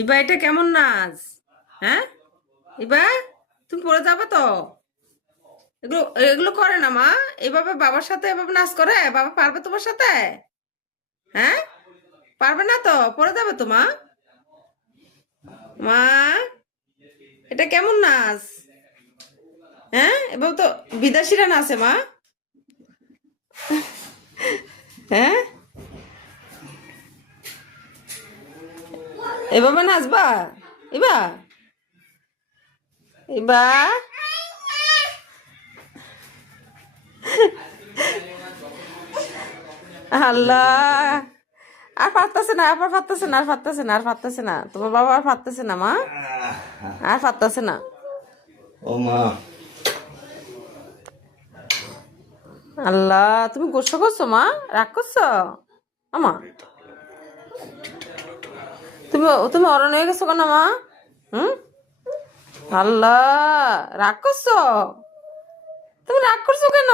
ইবা এটা কেমন নাচ? হ্যাঁ, ইবা তুমি পড়ে যাবে তো। এগুলো এগুলো করে না মা। এভাবে বাবার সাথে এভাবে নাচ করে বাবা পারবে তোমার সাথে? হ্যাঁ, পারবে না তো, পড়ে যাবে তো মা। মা, এটা কেমন নাচ? হ্যাঁ, এভাবে তো বিদেশিরা নাচে মা। হ্যাঁ, এভাবে নাচবা? ইবা, ইবা, আল্লাহ, আর পারতেছে না, আর পারতেছে না, আর পারতেছে না, আর পারতেছে না, তোমার বাবা আর পারতেছে না মা, আর পারতেছে না। ও মা, আল্লাহ, তুমি গোসা করছো মা? রাগ করছো আমা? তুমি তুমি অরণ হয়ে গেছো কেন মা? হুম, আল্লাহ, রাগ করছো? তুমি রাগ করছো কেন?